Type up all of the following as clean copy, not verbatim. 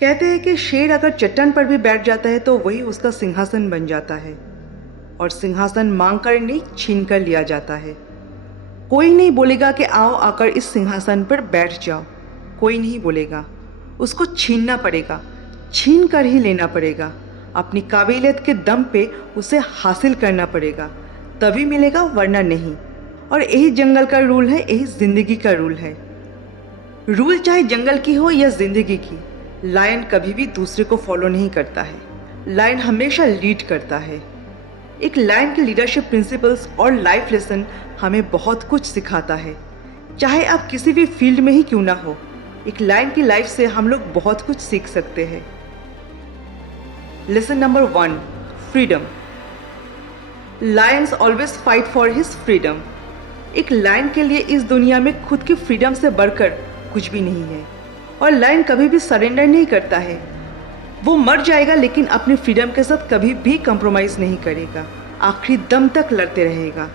कहते हैं कि शेर अगर चट्टान पर भी बैठ जाता है तो वही उसका सिंहासन बन जाता है, और सिंहासन मांग कर नहीं छीन कर लिया जाता है। कोई नहीं बोलेगा कि आओ आकर इस सिंहासन पर बैठ जाओ, कोई नहीं बोलेगा। उसको छीनना पड़ेगा, छीन कर ही लेना पड़ेगा। अपनी काबिलियत के दम पे उसे हासिल करना पड़ेगा, तभी मिलेगा, वरना नहीं। और यही जंगल का रूल है, यही ज़िंदगी का रूल है। रूल चाहे जंगल की हो या ज़िंदगी की, लायन कभी भी दूसरे को फॉलो नहीं करता है। लायन हमेशा लीड करता है। एक लायन की लीडरशिप प्रिंसिपल्स और लाइफ लेसन हमें बहुत कुछ सिखाता है, चाहे आप किसी भी फील्ड में ही क्यों ना हो। एक लायन की लाइफ से हम लोग बहुत कुछ सीख सकते हैं। Lesson number 1, freedom. Lions always fight for his freedom. एक लायन के लिए इस दुनिया में खुद की फ्रीडम से बढ़कर कुछ भी नहीं है, और लायन कभी भी सरेंडर नहीं करता है। वो मर जाएगा लेकिन अपनी फ्रीडम के साथ कभी भी कंप्रोमाइज़ नहीं करेगा, आखिरी दम तक लड़ते रहेगा।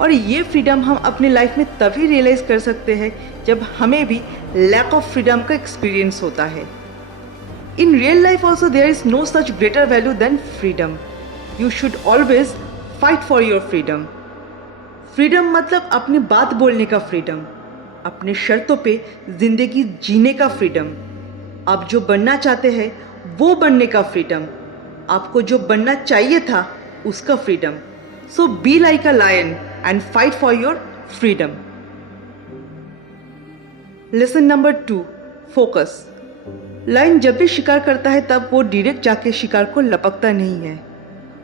और ये फ्रीडम हम अपनी लाइफ में तभी रियलाइज़ कर सकते हैं जब हमें भी लैक ऑफ फ्रीडम का एक्सपीरियंस होता है। In real life also there is no such greater value than freedom. You should always fight for your freedom. Freedom मतलब अपनी बात बोलने का फ्रीडम, अपने शर्तों पे ज़िंदगी जीने का फ्रीडम, आप जो बनना चाहते हैं वो बनने का फ्रीडम, आपको जो बनना चाहिए था उसका freedom. So be like a lion and fight for your freedom. Lesson number 2, focus. Lion जब भी शिकार करता है तब वो डायरेक्ट जाके शिकार को लपकता नहीं है।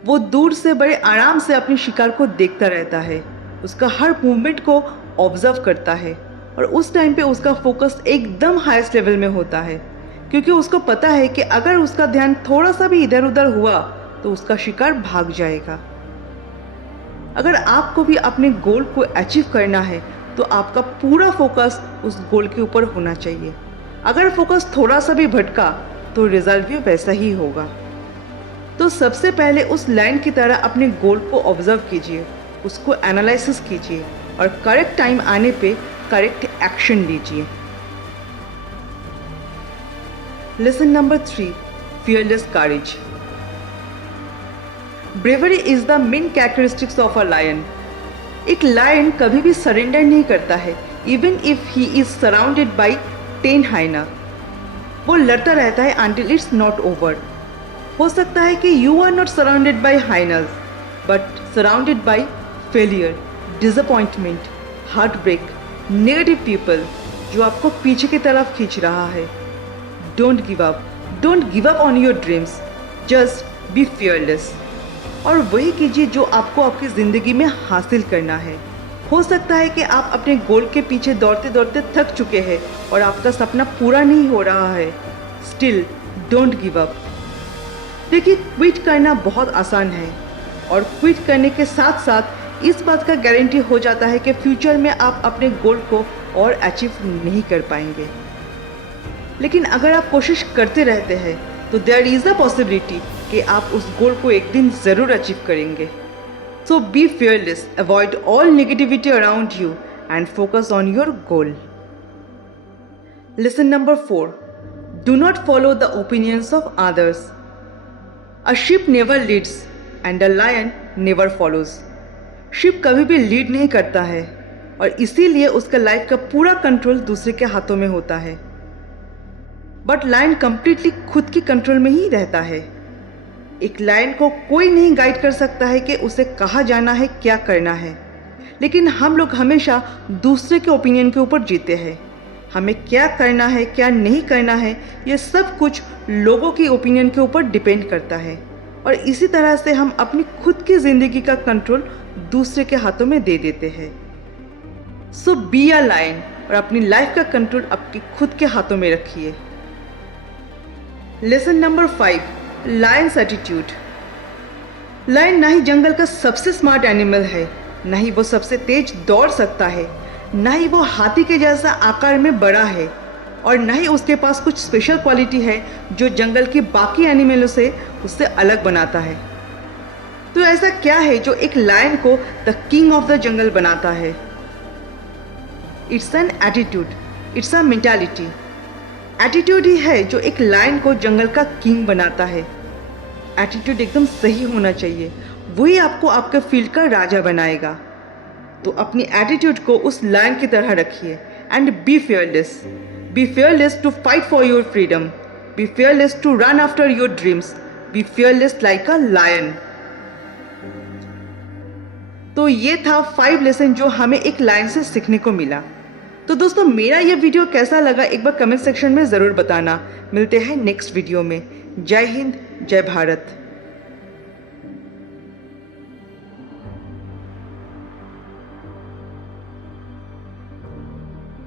वो दूर से बड़े आराम से अपने शिकार को देखता रहता है, उसका हर मूवमेंट को ऑब्जर्व करता है, और उस टाइम पे उसका फोकस एकदम हाईएस्ट लेवल में होता है, क्योंकि उसको पता है कि अगर उसका ध्यान थोड़ा सा भी इधर उधर हुआ तो उसका शिकार भाग जाएगा। अगर आपको भी अपने गोल को अचीव करना है तो आपका पूरा फोकस उस गोल के ऊपर होना चाहिए। अगर फोकस थोड़ा सा भी भटका तो रिजल्ट भी वैसा ही होगा। तो सबसे पहले उस लाइन की तरह अपने गोल को ऑब्जर्व कीजिए, उसको एनालिसिस कीजिए, और करेक्ट टाइम आने पे करेक्ट एक्शन लीजिए। Lesson number 3, fearless courage. Bravery is the main characteristics of a lion. एक लायन कभी भी सरेंडर नहीं करता है, even if he is surrounded by 10 हाइना। वो लड़ता रहता है until it's not over. हो सकता है कि you are not surrounded by hyenas, but surrounded by failure, disappointment, heartbreak, negative people जो आपको पीछे की तरफ खींच रहा है। Don't give up. Don't give up on your dreams. Just be fearless. और वही कीजिए जो आपको आपकी ज़िंदगी में हासिल करना है। हो सकता है कि आप अपने गोल के पीछे दौड़ते दौड़ते थक चुके हैं और आपका सपना पूरा नहीं हो रहा है। Still, don't give up. देखिए, क्विट करना बहुत आसान है, और क्विट करने के साथ साथ इस बात का गारंटी हो जाता है कि फ्यूचर में आप अपने गोल को और अचीव नहीं कर पाएंगे। लेकिन अगर आप कोशिश करते रहते हैं तो देयर इज़ अ पॉसिबिलिटी कि आप उस गोल को एक दिन ज़रूर अचीव करेंगे। So be fearless, avoid all negativity around you and focus on your goal. Lesson number 4, do not follow the opinions of others. A ship never leads and a lion never follows. Ship कभी भी lead नहीं करता है, और इसीलिए उसका life का पूरा कंट्रोल दूसरे के हाथों में होता है। बट लायन कंप्लीटली खुद की कंट्रोल में ही रहता है। एक लायन को कोई नहीं गाइड कर सकता है कि उसे कहाँ जाना है, क्या करना है। लेकिन हम लोग हमेशा दूसरे के ओपिनियन के ऊपर जीते हैं। हमें क्या करना है, क्या नहीं करना है, ये सब कुछ लोगों की ओपिनियन के ऊपर डिपेंड करता है, और इसी तरह से हम अपनी खुद की ज़िंदगी का कंट्रोल दूसरे के हाथों में दे देते हैं। सो बी अ लायन, और अपनी लाइफ का कंट्रोल अपनी खुद के हाथों में रखिए। Lesson number 5, lion's attitude. Lion ना ही जंगल का सबसे स्मार्ट एनिमल है, ना ही वो सबसे तेज दौड़ सकता है, ना ही वो हाथी के जैसा आकार में बड़ा है, और ना ही उसके पास कुछ स्पेशल क्वालिटी है जो जंगल के बाकी एनिमलों से उससे अलग बनाता है। तो ऐसा क्या है जो एक लायन को the king of the jungle बनाता है? It's an attitude, it's a mentality. Attitude ही है जो एक लायन को जंगल का किंग बनाता है। एटीट्यूड एकदम सही होना चाहिए, वही आपको आपके फील्ड का राजा बनाएगा। तो अपनी एटीट्यूड को उस लायन की तरह रखिए and be fearless. Be fearless to fight for your freedom. Be fearless to run after your dreams. Be fearless like a lion. तो ये था 5 लेसन जो हमें एक लाइन से सीखने को मिला। तो दोस्तों मेरा ये वीडियो कैसा लगा एक बार कमेंट सेक्शन में ज़रूर बताना। मिलते हैं नेक्स्ट वीडियो में। जय हिंद, जय भारत।